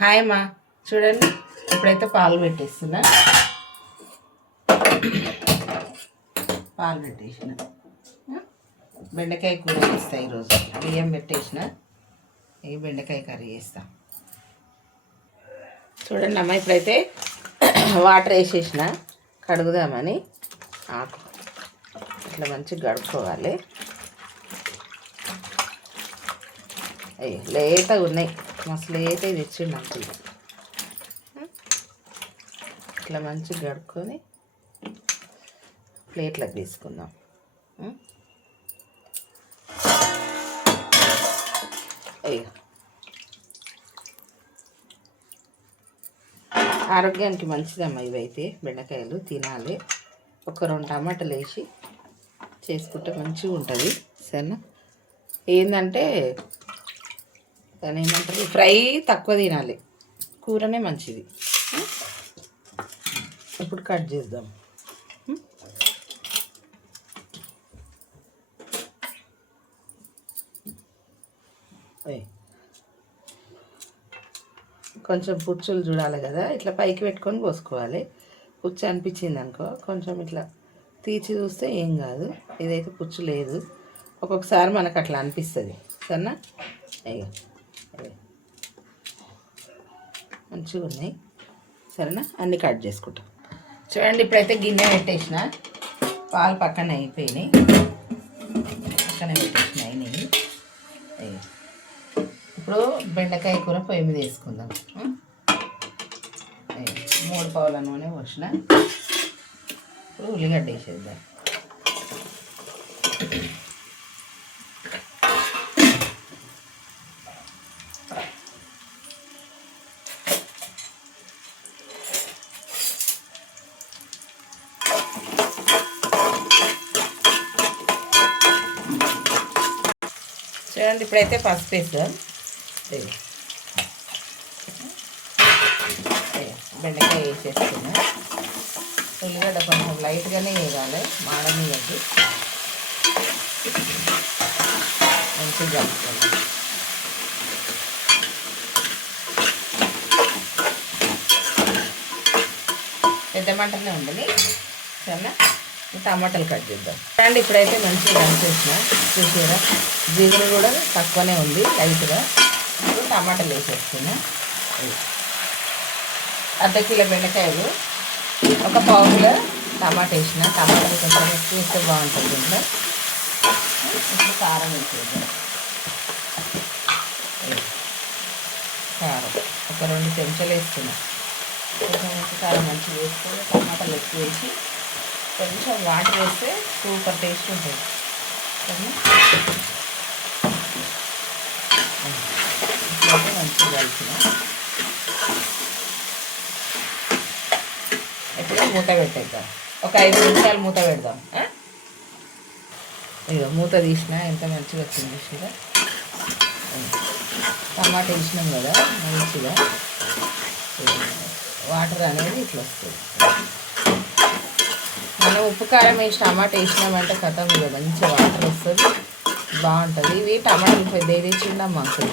Hi అమ్మా, చూడండి ఇప్పుడైతే పాలు పెట్టేస్తున్నా. పాలు పెట్టేసిన బెండకాయ కూర చేస్తా. ఈరోజు బియ్యం పెట్టేసిన, ఈ బెండకాయ కర్రీ చేస్తా. చూడండి అమ్మ, ఇప్పుడైతే వాటర్ వేసేసిన కడుగుదామని. ఆకు ఇట్లా మంచిగా గడుపుకోవాలి. అయ్యి లేతగా ఉన్నాయి, మస్తు లేతగా తెచ్చిండు అంకుల్. ఇట్లా మంచిగా గడుక్కొని ప్లేట్లకు తీసుకుందాం. అయ్యో, ఆరోగ్యానికి మంచిదమ్మా ఇవైతే. బెండకాయలు తినాలి. ఒక 2 టమాటాలు వేసి చేసుకుంటే మంచిగా ఉంటుంది. సరేనా? ఏంటంటే దాని ఏమంటారు, ఫ్రై తక్కువ తినాలి, కూరనే మంచిది. ఇప్పుడు కట్ చేద్దాం. కొంచెం పుచ్చులు చూడాలి కదా, ఇట్లా పైకి పెట్టుకొని పోసుకోవాలి. పుచ్చు అనిపించింది అనుకో కొంచెం ఇట్లా తీసి చూస్తే ఏం కాదు. ఇదైతే పుచ్చు లేదు, ఒక్కొక్కసారి మనకు అట్లా అనిపిస్తుంది. సరేనా? అయ్యో మంచిగా ఉన్నాయి. సరేనా? అన్నీ కట్ చేసుకుంటాం. చూడండి, ఇప్పుడైతే గిన్నె పెట్టేసిన, పాలు పక్కన అయిపోయినాయి, పక్కన పెట్టేసిన అయినాయి. ఇప్పుడు బెండకాయ కూర పొయ్యి మీద వేసుకుందాం. 3 పావుల నూనె పోసిన. ఇప్పుడు ఉల్లిగడ్డ వేసేద్దాం. చూడండి, ఇప్పుడైతే పసుపు వేద్దాం. బెండకాయ వేసేస్తున్నా. ఉల్లిగడ్డ కొంచెం లైట్గానే వేయాలి, మాడనీయద్దు. మంచిగా కలుపుకోవాలి. పెద్ద మంటనే ఉండాలి. సరేనా? టమాటాలు కట్ చేద్దాం. చూడండి, ఇప్పుడైతే మంచిగా కలిపేసిన. చూసారా, జిగురు కూడా తక్కువనే ఉంది, లైట్గా. ఇప్పుడు టమాటాలు వేసేస్తున్నా. 1/2 కిలో బెండకాయలు, 1 పావు కిలో టమాటా వేసిన. టమాటాలు కొంచెం ఎక్కువ వేస్తే బాగుంటుంది ఇంట్లో. ఇప్పుడు కారం వేసేద్దాం. కారం ఒక 2 చెంచాలు వేస్తున్నా. కొంచెం కారం మంచిగా వేసుకొని టమాటాలు ఎక్కువ వేసి కొంచెం వాటర్ వేస్తే సూపర్ టేస్ట్ ఉంటుంది. ఇట్లయితే మంచిగా కలిసిన. ఇప్పుడు మూత పెట్టేద్దాం. ఒక 5 నిమిషాలు మూత పెడదాం. ఇక మూత తీసిన, ఎంత మంచిగా వచ్చింది చూసిగా. టమాటా వేసినాం కదా, మంచిగా వాటర్ అనేది ఇట్లా వస్తుంది. మనం ఉప్పు కారం వేసి టమాటా వేసినామంటే కథం ఇక మంచిగా వాటర్ వస్తుంది, బాగుంటుంది. ఇవి టమాటాలు పెద్ద చిన్నమ్మ అంకుల్,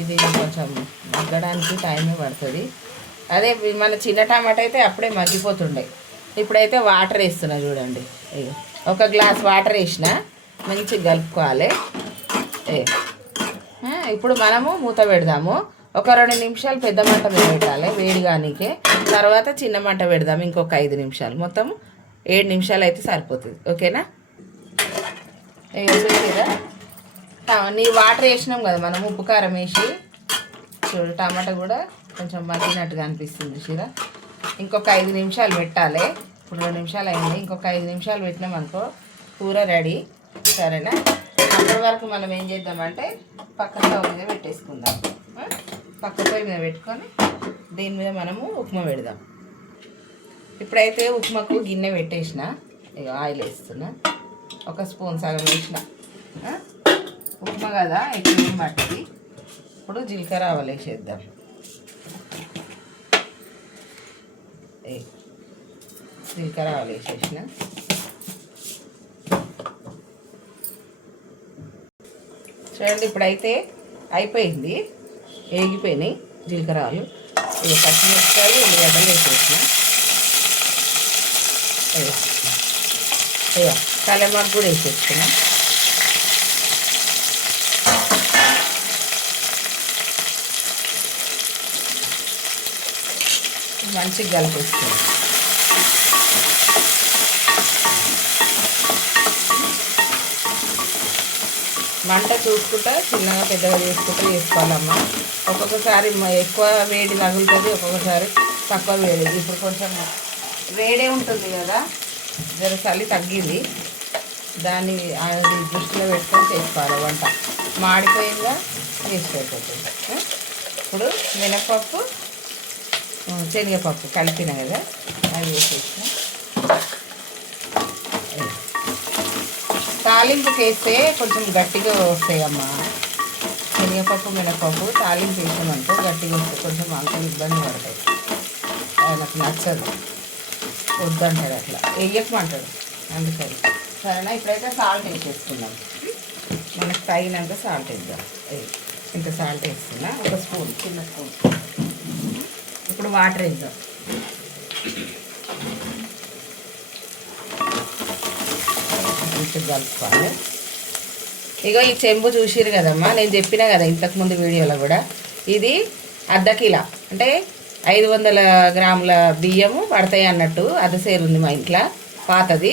ఇది కొంచెం మగ్గడానికి టైమే పడుతుంది. అదే మన చిన్న టమాటా అయితే అప్పుడే మగ్గిపోతుండే. ఇప్పుడైతే వాటర్ వేస్తున్నా. చూడండి, ఇక 1 గ్లాస్ వాటర్ వేసిన, మంచిగా కలుపుకోవాలి. ఇప్పుడు మనము మూత పెడదాము. ఒక 2 నిమిషాలు పెద్ద మంట మీద పెట్టాలి వేడిగానికే. తర్వాత చిన్న మంట పెడదాము ఇంకొక 5 నిమిషాలు. మొత్తం 7 నిమిషాలు అయితే సరిపోతుంది. ఓకేనా? చూసిరా, నీ వాటర్ వేసినాం కదా మనం, ఉప్పు కారం వేసి. చూడు, టమాటా కూడా కొంచెం మగ్గినట్టుగా అనిపిస్తుంది చూసిరా. ఇంకొక 5 నిమిషాలు పెట్టాలి. ఇప్పుడు 2 నిమిషాలు అయింది, ఇంకొక 5 నిమిషాలు పెట్టినాం అనుకో కూర రెడీ. సరేనా? అప్పటి వరకు మనం ఏం చేద్దామంటే పక్క స్టవ్ మీద పెట్టేసుకుందాం. పక్క పొయ్యి మీద పెట్టుకొని దీని మీద మనము ఉప్మా పెడదాం. ఇప్పుడైతే ఉప్మాకు గిన్నె పెట్టేసిన. ఇక ఆయిల్ వేస్తున్నా, 1 స్పూన్ సగం వేసిన. ఉప్మా కదా ఎక్కువ మట్టిది. ఇప్పుడు జీలకర్ర ఆవాలు వేసేద్దాం. జీలకర్ర ఆవాలు వేసేసిన. చూడండి, ఇప్పుడైతే అయిపోయింది, వేగిపోయినాయి. జీలకర్ర ఆవాలు, ఇక పచ్చిమిరపకాయలు, ఉల్లిగడ్డలు వేసేసిన. ఇక కలమాకు కూడా వేసేసుకున్నాం. మంచిగా కలిపేసుకున్నాం. మంట చూసుకుంటా చిన్నగా పెద్దగా చేసుకోవాలమ్మా. ఒక్కొక్కసారి ఎక్కువ వేడి తగులుతుంది, ఒక్కొక్కసారి తక్కువ వేడి. ఇప్పుడు కొంచెం వేడే ఉంటుంది కదా, జర చలి తగ్గింది, దాన్ని అది దృష్టిలో పెట్టుకొని చేసుకోవాలి వంట. మాడిపోయిందా వేస్ట్ అయిపోతుంది. ఇప్పుడు మినపప్పు శనగపప్పు కలిపిన కదా, అది వేసేసిన. తాలింపుకి వేస్తే కొంచెం గట్టిగా వస్తాయమ్మా. శనగపప్పు మినపప్పు తాలింపు వేసామనుకో గట్టిగా వస్తాయి, కొంచెం అంకలు ఇబ్బంది పడతాయి. ఆయనకు నచ్చదు, వద్దంటాడు, అట్లా వేయకమంటాడు, అందుకని. సరేనా, ఇప్పుడైతే సాల్ట్ వేసేసుకుందాం. మనకు తగినంత సాల్ట్ వేద్దాం. ఇంత సాల్ట్ వేస్తున్నా, ఒక స్పూన్, చిన్న స్పూన్. ఇప్పుడు వాటర్ వేద్దాం. కలుపుకోవాలి. ఇగో ఈ చెంబు చూసిరు కదమ్మా, నేను చెప్పినా కదా ఇంతకుముందు వీడియోలో కూడా, ఇది అర్ధ కిలో అంటే 500 గ్రాముల బియ్యము పడతాయి అన్నట్టు. అర్ధసేరు ఉంది మా ఇంట్లో పాతది,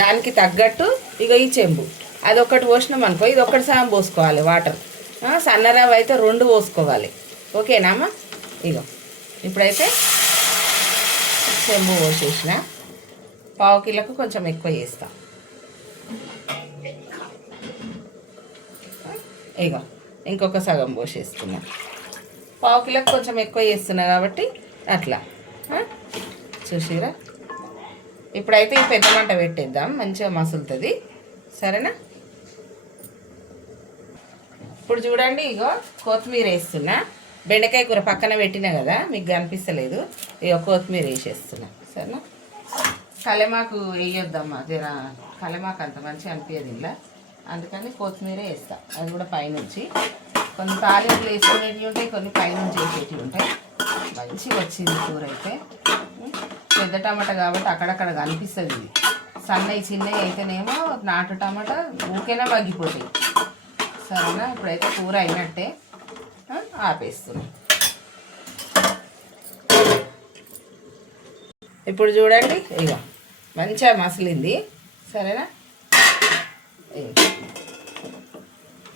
దానికి తగ్గట్టు ఇగో ఈ చెంబు. అది ఒకటి పోసినాం అనుకో, ఇది ఒకటి సగం పోసుకోవాలి వాటర్. సన్నరవ అయితే 2 పోసుకోవాలి. ఓకేనామ్మా? ఇగో ఇప్పుడైతే చెంబు పోసేసిన. పావు కిలోకు కొంచెం ఎక్కువ చేస్తాం. ఇగో ఇంకొక సగం పోసేస్తున్నా. పావు కిలోకి కొంచెం ఎక్కువ చేస్తున్నా కాబట్టి అట్లా చూసిరా. ఇప్పుడైతే ఈ పెద్ద మంట పెట్టేద్దాం, మంచిగా మసులుతుంది. సరేనా? ఇప్పుడు చూడండి, ఇగో కొత్తిమీర వేస్తున్నా. బెండకాయ కూర పక్కన పెట్టినా కదా, మీకు కనిపిస్తలేదు. ఇగో కొత్తిమీర వేసేస్తున్నా. సరేనా? కలమాకు వేయొద్దమ్మా, జర కలమాకు అంత మంచిగా అనిపించదు ఇలా, అందుకని కొత్తిమీరే వేస్తా. అది కూడా పైనుంచి. కొన్ని తాలింపులు వేసుకునేవి ఉంటాయి, కొన్ని పైనుంచి వేసేటివి ఉంటాయి. మంచిగా వచ్చింది కూర అయితే. పెద్ద టమాటా కాబట్టి అక్కడక్కడ కనిపిస్తుంది. ఇది సన్నవి చిన్నవి అయితేనేమో నాటు టమాటా ఊకేనా మగ్గిపోతాయి. సరేనా? ఇప్పుడైతే కూర అయినట్టే, ఆపేస్తున్నాం. ఇప్పుడు చూడండి, ఇక మంచిగా మసిలింది. సరేనా?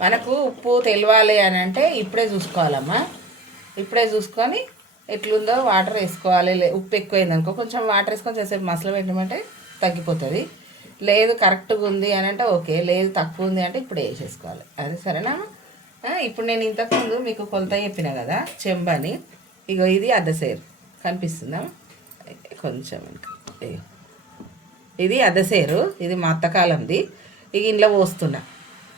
మనకు ఉప్పు తెలవాలి అని అంటే ఇప్పుడే చూసుకోవాలమ్మా. ఇప్పుడే చూసుకొని ఎట్లుందో వాటర్ వేసుకోవాలి. ఉప్పు ఎక్కువైంది అనుకో కొంచెం వాటర్ వేసుకొని చేసేపు మసలు పెట్టమంటే తగ్గిపోతుంది. లేదు కరెక్ట్గా ఉంది అని అంటే ఓకే, లేదు తక్కువ ఉంది అంటే ఇప్పుడే వేసేసుకోవాలి. అది సరేనా? ఇప్పుడు నేను ఇంతకుముందు మీకు కొలత చెప్పిన కదా చెంబని. ఇగో ఇది అర్ధసేరు కనిపిస్తుందా కొంచెం ఇంకా. ఇది అర్ధసేరు, ఇది మా అత్తకాలంది. ఇక ఇంట్లో పోస్తున్నా.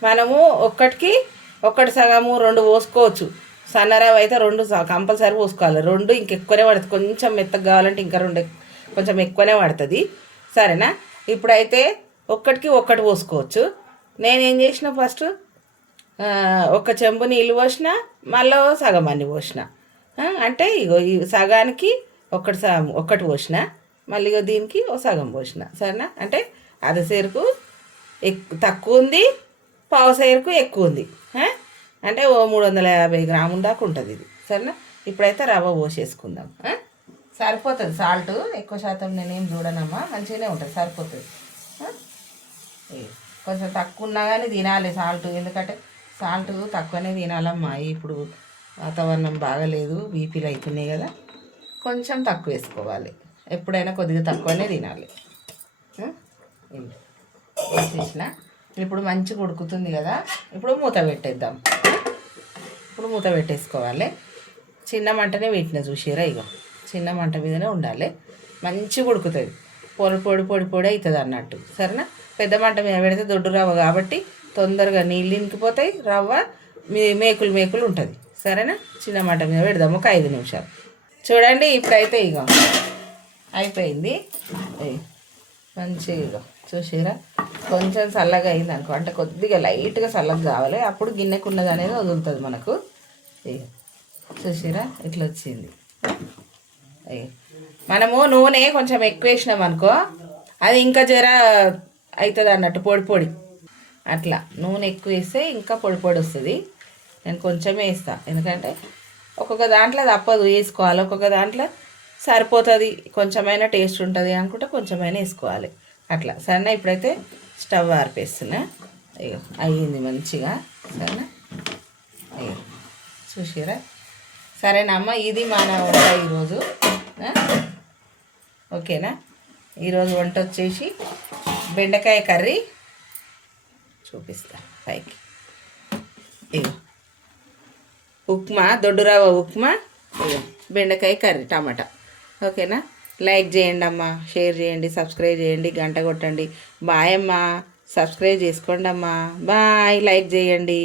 మనము ఒక్కటి సగము 2 పోసుకోవచ్చు. సన్నరవ అయితే 2 కంపల్సరీ పోసుకోవాలి. 2 ఇంకెక్కువనే పడుతుంది. కొంచెం మెత్తగా కావాలంటే ఇంకా 2 కొంచెం ఎక్కువనే పడుతుంది. సరేనా? ఇప్పుడైతే ఒక్కటి పోసుకోవచ్చు. నేనేం చేసిన, ఫస్ట్ ఒక చెంబు నీళ్ళు పోసిన, మళ్ళీ సగం అన్ని పోసిన. అంటే ఇగో ఈ సగానికి ఒక్కటి పోసిన, మళ్ళీ ఇగో దీనికి సగం పోసిన. సరేనా? అంటే అర్ధసేరుకు తక్కువ ఉంది, పావు సేరుకు ఎక్కువ ఉంది. అంటే 350 గ్రాముల దాకా ఉంటుంది ఇది. సరేనా? ఇప్పుడైతే రవ్వ పోసేసుకుందాం. సరిపోతుంది. సాల్ట్ ఎక్కువ శాతం నేనేం చూడనమ్మా, మంచిగానే ఉంటుంది, సరిపోతుంది. కొంచెం తక్కువ ఉన్నా కానీ తినాలి సాల్ట్, ఎందుకంటే సాల్ట్ తక్కువనే తినాలమ్మా. ఇప్పుడు వాతావరణం బాగలేదు, బీపీలు అవుతున్నాయి కదా, కొంచెం తక్కువ వేసుకోవాలి. ఎప్పుడైనా కొద్దిగా తక్కువనే తినాలి. వేసేసిన. ఇప్పుడు మంచిగా ఉడుకుతుంది కదా, ఇప్పుడు మూత పెట్టేద్దాం. ఇప్పుడు మూత పెట్టేసుకోవాలి. చిన్న మంటనే పెట్టిన చూసిరా, ఇగో చిన్న మంట మీదనే ఉండాలి. మంచిగా ఉడుకుతుంది, పొడి అవుతుంది అన్నట్టు. సరేనా? పెద్ద మంట మీద పెడితే దొడ్డు రవ్వ కాబట్టి తొందరగా నీళ్ళు ఇంకిపోతాయి, రవ్వ మేకులు ఉంటుంది. సరేనా? చిన్న మంట మీద పెడదాము ఒక 5 నిమిషాలు. చూడండి, ఇప్పుడైతే ఇగో అయిపోయింది. మంచిగా చూసిరా, కొంచెం చల్లగా అయింది అనుకో, అంటే కొద్దిగా లైట్గా చల్లగా కావాలి, అప్పుడు గిన్నెకున్నది అనేది వదులుతుంది మనకు. చూసిరా ఇట్లా వచ్చింది. అయ్యో మనము నూనె కొంచెం ఎక్కువ వేసినాం అనుకో అది ఇంకా జర అవుతుంది అన్నట్టు పొడి పొడి. అట్లా నూనె ఎక్కువ వేస్తే ఇంకా పొడి పొడి వస్తుంది. నేను కొంచెమే వేస్తాను, ఎందుకంటే ఒక్కొక్క దాంట్లో తప్పదు వేసుకోవాలి, ఒక్కొక్క దాంట్లో సరిపోతుంది, కొంచెమైనా టేస్ట్ ఉంటుంది అనుకుంటే కొంచెమైనా వేసుకోవాలి అట్లా. సరేనా, ఇప్పుడైతే స్టవ్ ఆర్పేస్తున్నా. అయ్యో అయ్యింది మంచిగా. సరేనా, అయ్యో చూసిరా. సరేనా అమ్మ, ఇది మన వంట ఈరోజు. ఓకేనా, ఈరోజు వంట వచ్చేసి బెండకాయ కర్రీ. చూపిస్తా పైకి. ఇగో ఉప్మా, దొడ్డురవ్వ ఉప్మా, ఇగో బెండకాయ కర్రీ, టమాటా. ఓకేనా, లైక్ చేయండి అమ్మ, షేర్ చేయండి, సబ్స్క్రైబ్ చేయండి, గంట కొట్టండి. బాయ్ అమ్మ, సబ్స్క్రైబ్ చేసుకోండి అమ్మ, బాయ్, లైక్ చేయండి.